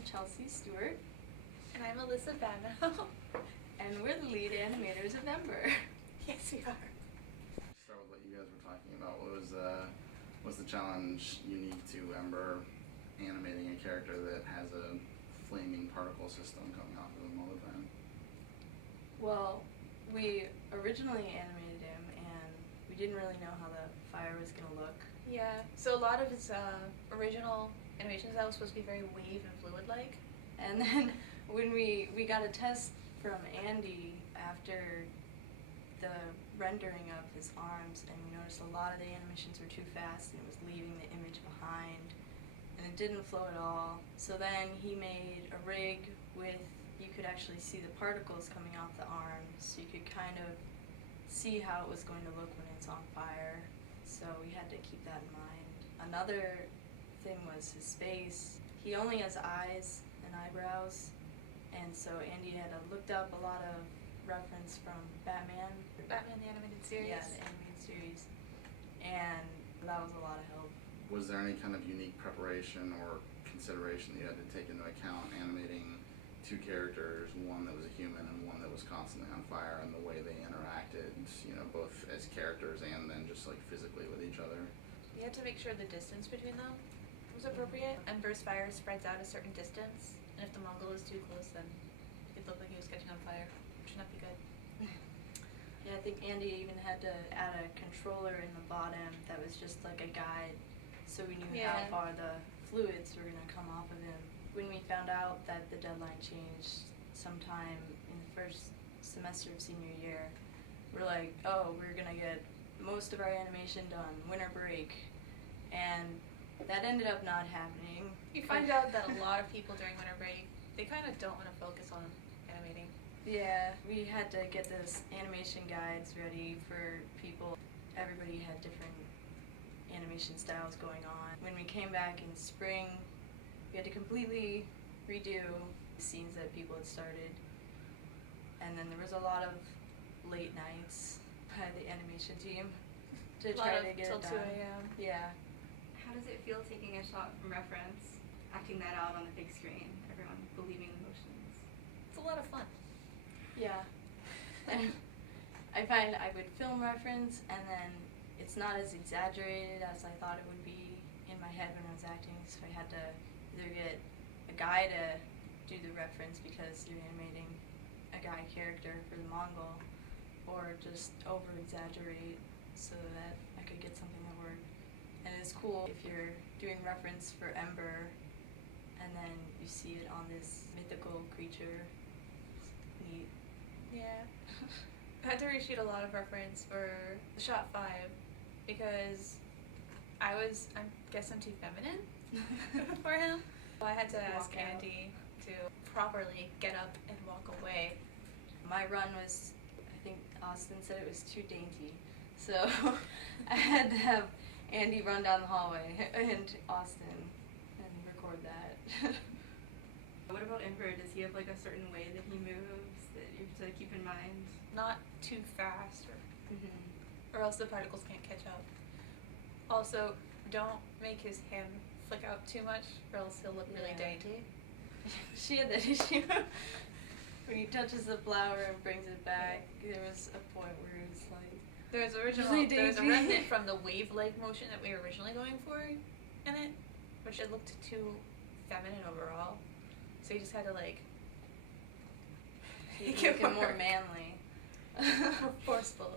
I'm Chelsea Stewart. And I'm Alyssa Bano. And we're the lead animators of Ember. Yes, we are. Start with what you guys were talking about. What's the challenge unique to Ember animating a character that has a flaming particle system coming off of him all the time? Well, we originally animated him and we didn't really know how the fire was going to look. Yeah, so a lot of his original animation style was supposed to be very wave and fluid-like. And then when we got a test from Andy after the rendering of his arms, and we noticed a lot of the animations were too fast and it was leaving the image behind and it didn't flow at all. So then he made a rig with, you could actually see the particles coming off the arms, so you could kind of see how it was going to look when it's on fire. So we had to keep that in mind. Another thing was his face. He only has eyes and eyebrows, and so Andy had looked up a lot of reference from Batman. Batman the Animated Series. Yeah, the animated series. And that was a lot of help. Was there any kind of unique preparation or consideration that you had to take into account animating two characters, one that was a human and one that was constantly on fire, and the way they interacted, both as characters and then just like physically with each other? You had to make sure the distance between them was appropriate. Ember's fire spreads out a certain distance, and if the Mongol is too close, then it looked like he was catching on fire, which would not be good. Yeah, I think Andy even had to add a controller in the bottom that was just like a guide, so we knew how far the fluids were going to come off of him. When we found out that the deadline changed sometime in the first semester of senior year, we're like, oh, we're going to get most of our animation done, winter break, and that ended up not happening. You find out that a lot of people during winter break, they kind of don't want to focus on animating. Yeah, we had to get this animation guides ready for people. Everybody had different animation styles going on. When we came back in spring, we had to completely redo the scenes that people had started. And then there was a lot of late nights by the animation team to try to get it done. Till 2 a.m. Yeah. How does it feel taking a shot from reference, acting that out on the big screen, everyone believing the motions? It's a lot of fun. Yeah. And I find I would film reference and then it's not as exaggerated as I thought it would be in my head when I was acting, so I had to either get a guy to do the reference because you're animating a guy character for the Mongol, or just over-exaggerate so that I could get something that worked. And it's cool if you're doing reference for Ember and then you see it on this mythical creature. It's neat. Yeah. I had to reshoot a lot of reference for the shot 5 because I guess I'm too feminine for him. So I had to ask Andy to properly get up and walk away. My run was, I think Austin said it was too dainty, so I had to have Andy run down the hallway and Austin and record that. What about Ember? Does he have like a certain way that he moves that you have to keep in mind? Not too fast, or else the particles can't catch up. Also, don't make his hand flick out too much, or else he'll look really dainty. She had that issue. When he touches the flower and brings it back, there was a point where it was like... There's a remnant from the wave-like motion that we were originally going for in it, which it looked too feminine overall. So you just had to like... make it more manly. More forceful.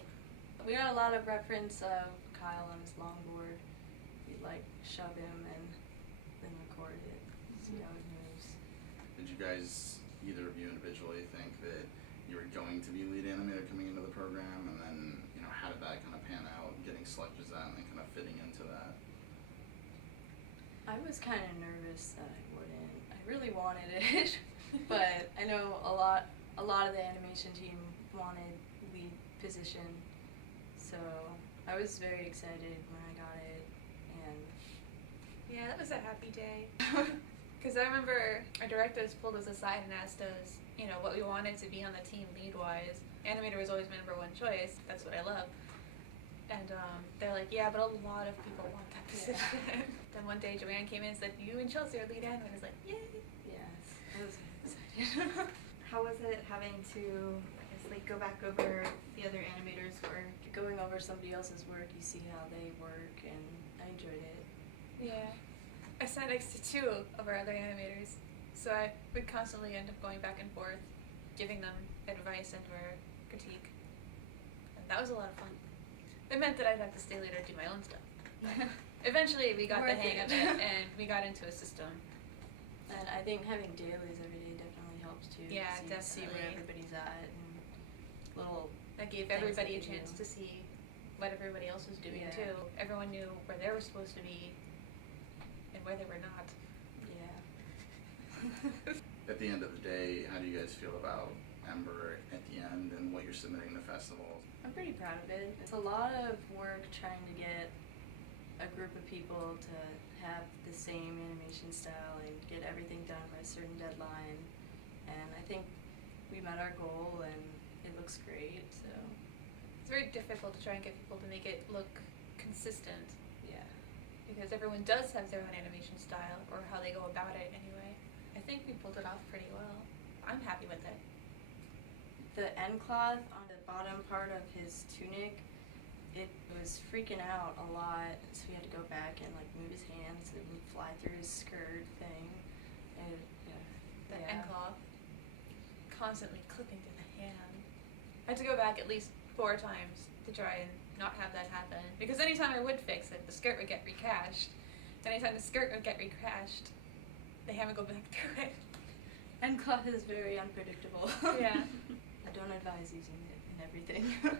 We got a lot of reference of Kyle on his longboard. We'd like shove him and then record it, see how it moves. Did you guys, either of you individually, think that you were going to be lead animator coming into the program, and then how did that kind of pan out, getting selected as that and then kind of fitting into that? I was kind of nervous that I wouldn't. I really wanted it, but I know a lot of the animation team wanted lead position, so I was very excited when I got it. And yeah, that was a happy day. Because I remember our directors pulled us aside and asked us, what we wanted to be on the team lead-wise. Animator was always my number one choice. That's what I love. And they're like, yeah, but a lot of people want that position. Then one day Joanne came in and said, you and Chelsea are lead animators. Like, yay! Yeah, How was it having to, I guess, like, go back over the other animators' work? Going over somebody else's work, you see how they work, and I enjoyed it. Yeah. I sat next to two of our other animators, so I would constantly end up going back and forth, giving them advice and or critique. And that was a lot of fun. It meant that I'd have to stay later to do my own stuff. Eventually we got the hang of it, and we got into a system. And I think having dailies every day definitely helps too. Yeah, so you see where definitely. everybody's at and little. That gave things everybody a that you chance do. to see what everybody else was doing Yeah. too. Everyone knew where they were supposed to be and where they were not. Yeah. At the end of the day, how do you guys feel about Ember at the end and what you're submitting to festivals? I'm pretty proud of it. It's a lot of work trying to get a group of people to have the same animation style and get everything done by a certain deadline. And I think we met our goal and it looks great, so It's very difficult to try and get people to make it look consistent yeah. because everyone does have their own animation style or how they go about it anyway. I think we pulled it off pretty well. I'm happy with it. The end cloth on the bottom part of his tunic, it was freaking out a lot, so we had to go back and like move his hands so it would fly through his skirt thing. And The yeah. end cloth constantly clipping to the hand. I had to go back at least 4 times to try and not have that happen because anytime I would fix it, the skirt would get recashed. Anytime the skirt would get recashed, they have to go back through it. End cloth is very unpredictable. Yeah. I don't advise using it in everything.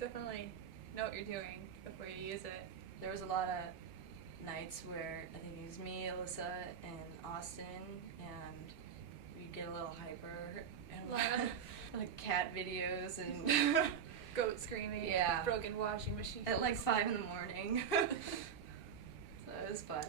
Definitely know what you're doing before you use it. There was a lot of nights where I think it was me, Alyssa, and Austin, and we'd get a little hyper and like cat videos and Goat screaming. Yeah. Broken washing machine. at like 5 in the morning. So it was fun.